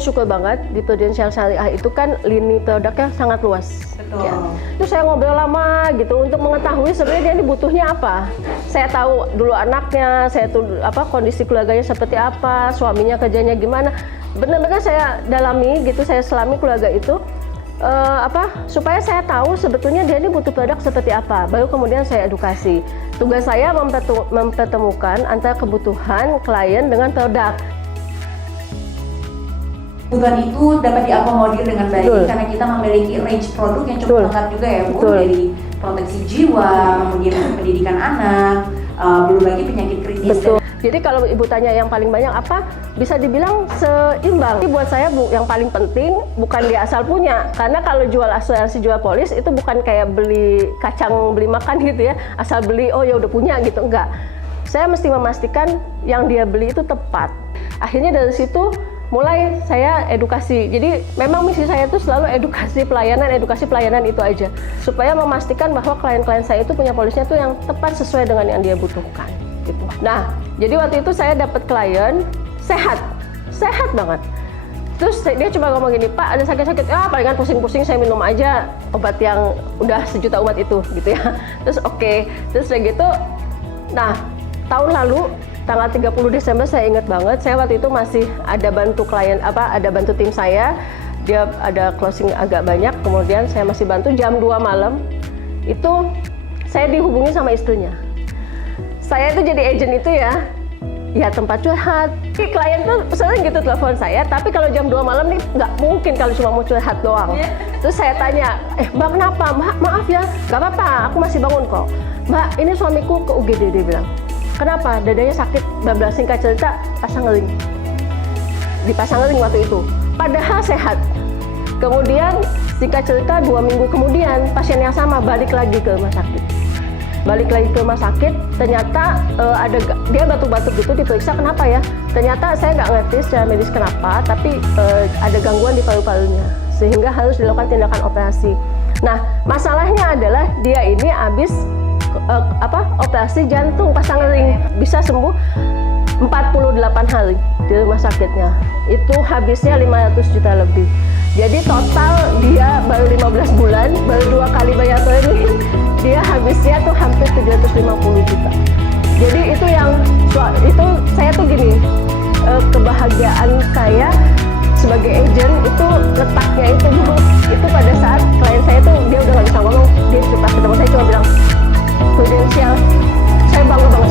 bersyukur banget di Prudensial Syariah itu kan lini produknya sangat luas. Betul. Ya. Terus saya ngobrol lama gitu untuk mengetahui sebenarnya dia ini butuhnya apa. Saya tahu dulu anaknya, saya tahu kondisi keluarganya seperti apa, suaminya kerjanya gimana. Benar-benar saya dalami gitu, saya selami keluarga itu. Supaya saya tahu sebetulnya dia ini butuh produk seperti apa. Baru kemudian saya edukasi. Tugas saya mempertemukan antara kebutuhan klien dengan produk. Kebutuhan itu dapat diakomodir dengan baik. Betul. Karena kita memiliki range produk yang cukup lengkap juga ya Bu. Betul. Dari proteksi jiwa, kemudian pendidikan anak, belum lagi penyakit kritis. Betul. Jadi kalau Ibu tanya yang paling banyak apa, bisa dibilang seimbang. Jadi buat saya yang paling penting bukan dia asal punya. Karena kalau jual asuransi, jual polis itu bukan kayak beli kacang, beli makan gitu ya. Asal beli, oh ya udah punya gitu, enggak. Saya mesti memastikan yang dia beli itu tepat. Akhirnya dari situ mulai saya edukasi. Jadi memang misi saya itu selalu edukasi pelayanan itu aja. Supaya memastikan bahwa klien-klien saya itu punya polisnya tuh yang tepat sesuai dengan yang dia butuhkan. Gitu. Nah, jadi waktu itu saya dapat klien sehat banget. Terus dia cuma ngomong gini, Pak ada sakit-sakit, palingan pusing-pusing saya minum aja obat yang udah sejuta umat itu, gitu ya. Terus oke. Terus kayak gitu, nah tahun lalu tanggal 30 Desember saya ingat banget, saya waktu itu masih ada bantu ada bantu tim saya, dia ada closing agak banyak, kemudian saya masih bantu jam 2 malam, itu saya dihubungi sama istrinya. Saya itu jadi agent itu ya tempat curhat. Klien tuh sering gitu telepon saya, tapi kalau jam 2 malam nih nggak mungkin kalau cuma mau curhat doang. Terus saya tanya, Mbak kenapa? Mbak maaf ya, nggak apa-apa, aku masih bangun kok. Mbak ini suamiku ke UGD, dia bilang. Kenapa? Dadanya sakit, bablas singkat cerita, pasang ngeling. Dipasang ngeling waktu itu. Padahal sehat. Kemudian singkat cerita 2 minggu kemudian pasien yang sama balik lagi ke rumah sakit. Ternyata dia batuk-batuk gitu, diperiksa kenapa ya. Ternyata saya nggak ngerti secara medis kenapa, tapi ada gangguan di paru-parunya. Sehingga harus dilakukan tindakan operasi. Nah, masalahnya adalah dia ini habis operasi jantung pasang ring, bisa sembuh 48 hari di rumah sakitnya. Itu habisnya 500 juta lebih. Jadi total dia baru 15 bulan, baru 2 kali bayar training, dia habisnya tuh hampir 750 juta. Jadi itu saya tuh gini, kebahagiaan saya sebagai agent itu letaknya itu pada saat klien saya tuh dia udah nggak bisa ngomong, dia pas ketemu saya cuma bilang, Prudensial, saya bangga banget